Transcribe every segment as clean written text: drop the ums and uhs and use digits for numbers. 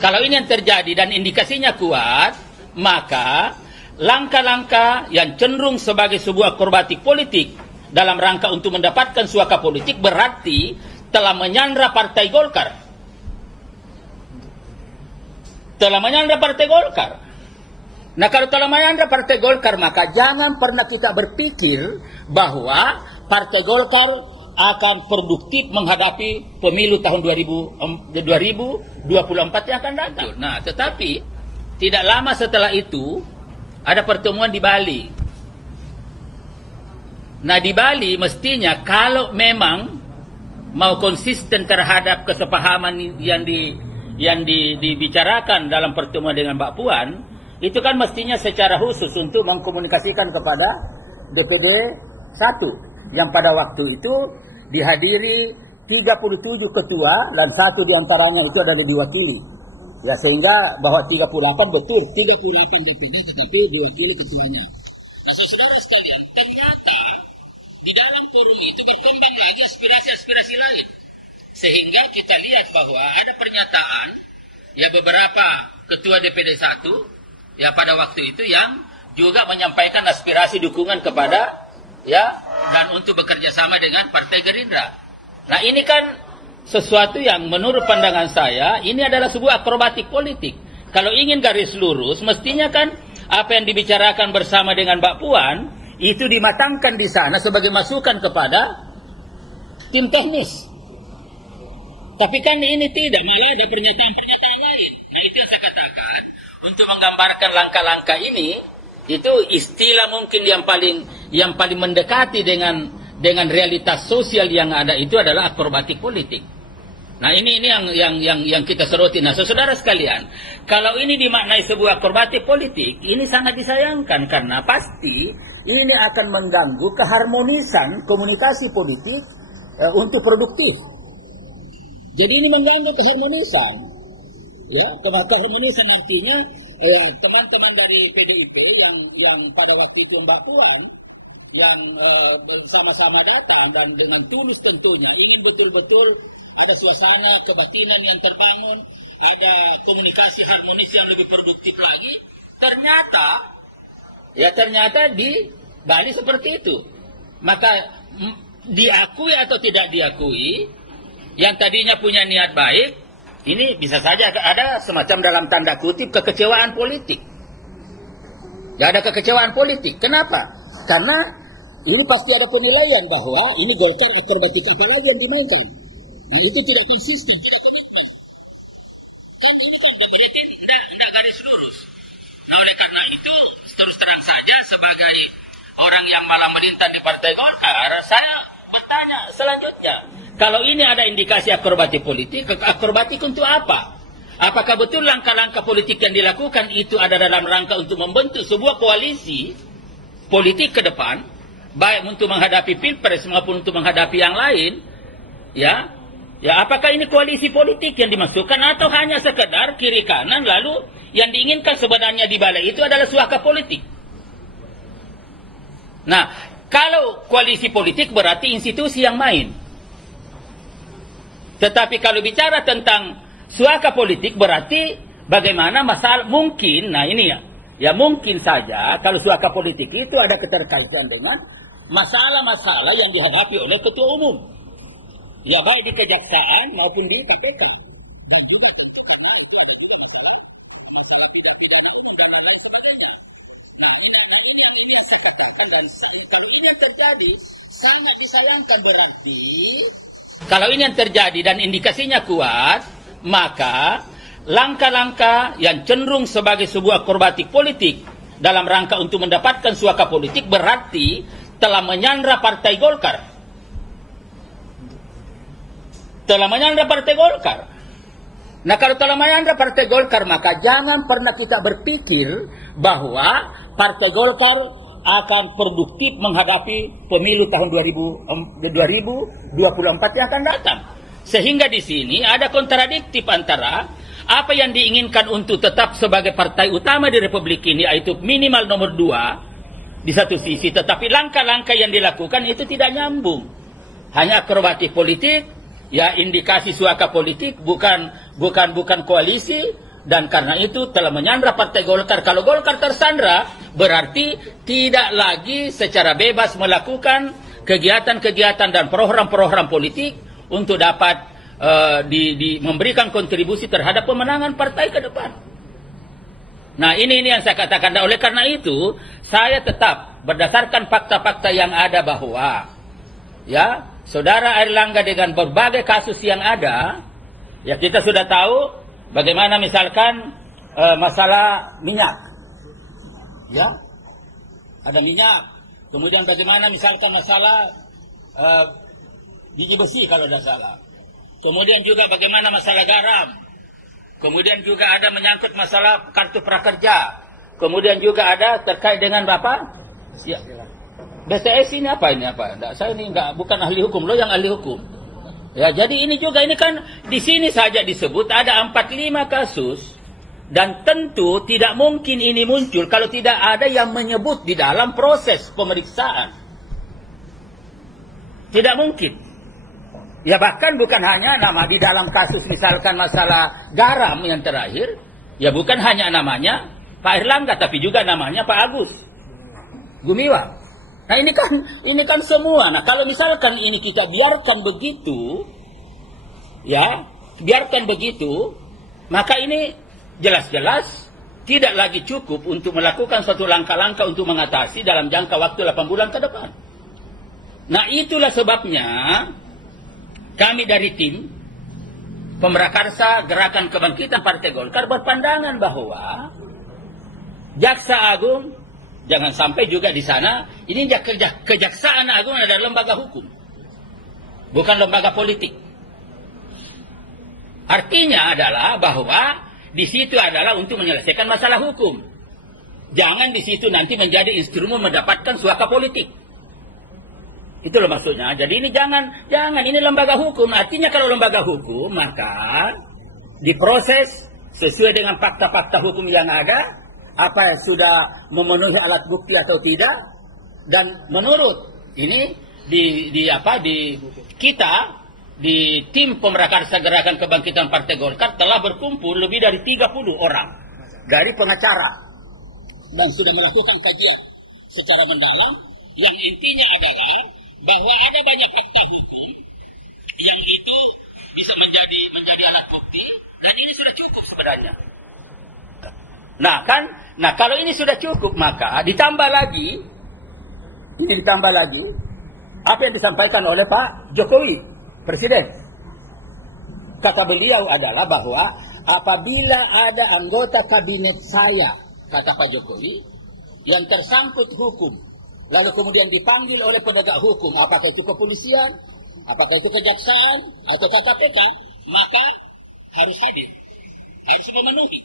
Kalau ini yang terjadi dan indikasinya kuat, maka langkah-langkah yang cenderung sebagai sebuah akrobatik politik dalam rangka untuk mendapatkan suaka politik berarti telah menyandra Partai Golkar. Telah menyandra Partai Golkar. Nah, kalau telah menyandra Partai Golkar, maka jangan pernah kita berpikir bahwa Partai Golkar akan produktif menghadapi pemilu tahun 2024 yang akan datang. Nah, tetapi tidak lama setelah itu ada pertemuan di Bali. Nah, di Bali mestinya kalau memang mau konsisten terhadap kesepahaman yang dibicarakan dalam pertemuan dengan Mbak Puan, itu kan mestinya secara khusus untuk mengkomunikasikan kepada DPD 1 yang pada waktu itu dihadiri 37 ketua dan satu diantaranya itu adalah diwakili. Ya, sehingga bahwa 38 betul, 38 DPD tetapi diwakili ketuanya. Nah, saudara sekalian, ternyata di dalam forum itu berkembang lagi aspirasi-aspirasi lain. Sehingga kita lihat bahwa ada pernyataan ya beberapa ketua DPD 1 ya pada waktu itu yang juga menyampaikan aspirasi dukungan kepada ya dan untuk bekerja sama dengan Partai Gerindra. Nah, ini kan sesuatu yang menurut pandangan saya ini adalah sebuah akrobatik politik. Kalau ingin garis lurus, mestinya kan apa yang dibicarakan bersama dengan Mbak Puan itu dimatangkan di sana sebagai masukan kepada tim teknis. Tapi kan ini tidak, malah ada pernyataan-pernyataan lain. Nah, itu yang saya katakan untuk menggambarkan langkah-langkah ini itu istilah mungkin yang paling mendekati dengan realitas sosial yang ada itu adalah akrobatik politik. Nah, ini yang kita soroti. Nah, saudara sekalian, kalau ini dimaknai sebuah akrobatik politik, ini sangat disayangkan karena pasti ini akan mengganggu keharmonisan komunikasi politik untuk produktif. Jadi ini mengganggu keharmonisan. Ya, keharmonisan artinya teman-teman dari PDIP yang pada waktu itu Mbak Puan yang bersama-sama datang dan dengan tulus tentunya ingin betul-betul ada suasana kebatinan yang terbangun, ada komunikasi harmonis yang lebih produktif lagi. Ternyata di Bali seperti itu. Maka diakui atau tidak diakui, yang tadinya punya niat baik, ini bisa saja ada semacam dalam tanda kutip kekecewaan politik. Ya, ada kekecewaan politik. Kenapa? Karena ini pasti ada penilaian bahwa ini Golkar akrobatik apa lagi yang dimainkan. Nah, itu tidak konsisten. Dan ini kan kabinet ini tidak garis lurus. Nah, oleh karena itu, terus terang saja sebagai orang yang malah menintang di Partai Golkar, saya bertanya selanjutnya, kalau ini ada indikasi akrobatik politik, akrobatik untuk apa? Apakah betul langkah-langkah politik yang dilakukan itu ada dalam rangka untuk membentuk sebuah koalisi politik ke depan, baik untuk menghadapi Pilpres maupun untuk menghadapi yang lain, ya? Ya, apakah ini koalisi politik yang dimasukkan atau hanya sekedar kiri kanan lalu yang diinginkan sebenarnya di balik itu adalah suaka politik? Nah, kalau koalisi politik berarti institusi yang main. Tetapi kalau bicara tentang suaka politik berarti bagaimana masalah mungkin, nah ini ya mungkin saja kalau suaka politik itu ada keterkaitan dengan masalah-masalah yang dihadapi oleh ketua umum. Ya, baik di kejaksaan maupun di KPK. Kalau ini yang terjadi dan indikasinya kuat, maka langkah-langkah yang cenderung sebagai sebuah akrobatik politik dalam rangka untuk mendapatkan suaka politik berarti telah menyandra Partai Golkar. Telah menyandra Partai Golkar. Nah, kalau telah menyandra Partai Golkar, maka jangan pernah kita berpikir bahwa Partai Golkar akan produktif menghadapi pemilu tahun 2024 yang akan datang. Sehingga di sini ada kontradiktif antara apa yang diinginkan untuk tetap sebagai partai utama di Republik ini, yaitu minimal nomor 2 di satu sisi, tetapi langkah-langkah yang dilakukan itu tidak nyambung. Hanya akrobatik politik, ya indikasi suaka politik, bukan koalisi, dan karena itu telah menyandra Partai Golkar. Kalau Golkar tersandra, berarti tidak lagi secara bebas melakukan kegiatan-kegiatan dan program-program politik untuk dapat memberikan kontribusi terhadap pemenangan partai ke depan. Nah, ini yang saya katakan. Dan oleh karena itu, saya tetap berdasarkan fakta-fakta yang ada bahwa ya, Saudara Airlangga dengan berbagai kasus yang ada, ya kita sudah tahu bagaimana misalkan masalah minyak. Ya. Ada minyak. Kemudian bagaimana misalkan masalah gigi besi kalau tidak salah. Kemudian juga bagaimana masalah garam. Kemudian juga ada menyangkut masalah kartu prakerja. Kemudian juga ada terkait dengan apa? Ya. BTS ini apa? Nggak, saya ini bukan ahli hukum, lo yang ahli hukum. Ya, jadi ini juga, ini kan di sini saja disebut ada 45 kasus. Dan tentu tidak mungkin ini muncul kalau tidak ada yang menyebut di dalam proses pemeriksaan. Tidak mungkin. Ya bahkan bukan hanya nama di dalam kasus misalkan masalah garam yang terakhir, ya bukan hanya namanya Pak Airlangga, tapi juga namanya Pak Agus Gumiwang. Nah ini kan semua. Nah kalau misalkan ini kita biarkan begitu, ya biarkan begitu, maka ini jelas-jelas tidak lagi cukup untuk melakukan suatu langkah-langkah untuk mengatasi dalam jangka waktu 8 bulan ke depan. Nah itulah sebabnya kami dari tim Pemrakarsa Gerakan Kebangkitan Partai Golkar berpandangan bahwa Jaksa Agung jangan sampai juga di sana, ini Kejaksaan Agung adalah lembaga hukum, bukan lembaga politik. Artinya adalah bahwa di situ adalah untuk menyelesaikan masalah hukum. Jangan di situ nanti menjadi instrumen mendapatkan suaka politik. Itulah maksudnya. Jadi ini jangan ini lembaga hukum. Artinya kalau lembaga hukum maka diproses sesuai dengan fakta-fakta hukum yang ada, apa yang sudah memenuhi alat bukti atau tidak, dan menurut ini kita di tim Pemrakarsa Gerakan Kebangkitan Partai Golkar telah berkumpul lebih dari 30 orang dari pengacara dan sudah melakukan kajian secara mendalam yang intinya adalah bahwa ada banyak fakta hukum yang itu bisa menjadi alat bukti, dan ini sudah cukup sebenarnya. Nah kalau ini sudah cukup, maka ditambah lagi apa yang disampaikan oleh Pak Jokowi, Presiden. Kata beliau adalah bahwa apabila ada anggota kabinet saya, kata Pak Jokowi, yang tersangkut hukum, lalu kemudian dipanggil oleh penegak hukum, apakah itu kepolisian, apakah itu kejaksaan, atau KPK, maka harus hadir, harus memenuhi.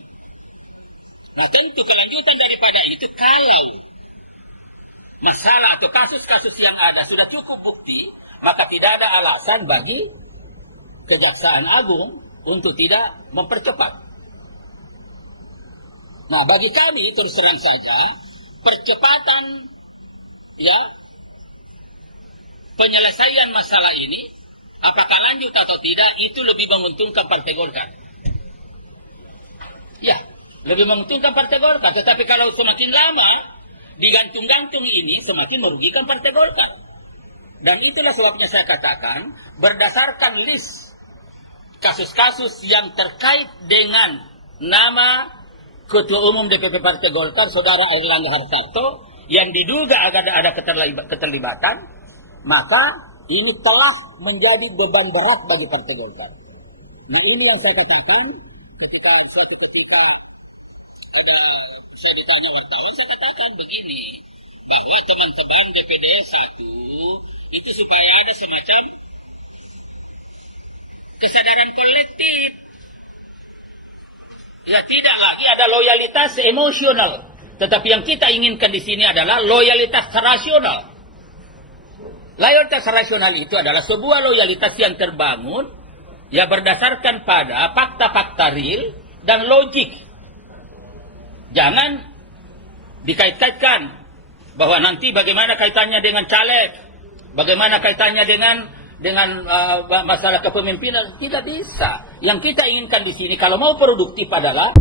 Nah tentu kelanjutan daripada itu, kalau masalah atau kasus-kasus yang ada sudah cukup bukti, maka tidak ada alasan bagi Kejaksaan Agung untuk tidak mempercepat. Nah bagi kami terus terang saja, percepatan ya penyelesaian masalah ini, apakah lanjut atau tidak, itu lebih menguntungkan Partai Golkar. Ya, lebih menguntungkan Partai Golkar. Tetapi kalau semakin lama digantung-gantung ini, semakin merugikan Partai Golkar. Dan itulah sebabnya saya katakan, berdasarkan list kasus-kasus yang terkait dengan nama Ketua Umum DPP Partai Golkar, Saudara Airlangga Hartarto, yang diduga ada keterlibatan, maka ini telah menjadi beban berat bagi Partai Golkar. Nah ini yang saya katakan ketika sudah ditanya wartawan, saya katakan begini, bahwa teman-teman DPD 1 itu supaya ada semacam kesadaran kolektif. Ya tidak lagi ada loyalitas emosional. Tetapi yang kita inginkan di sini adalah loyalitas rasional. Loyalitas rasional itu adalah sebuah loyalitas yang terbangun ya berdasarkan pada fakta-fakta real dan logik. Jangan dikait-kaitkan bahwa nanti bagaimana kaitannya dengan caleg, bagaimana kaitannya dengan masalah kepemimpinan, tidak bisa. Yang kita inginkan di sini kalau mau produktif adalah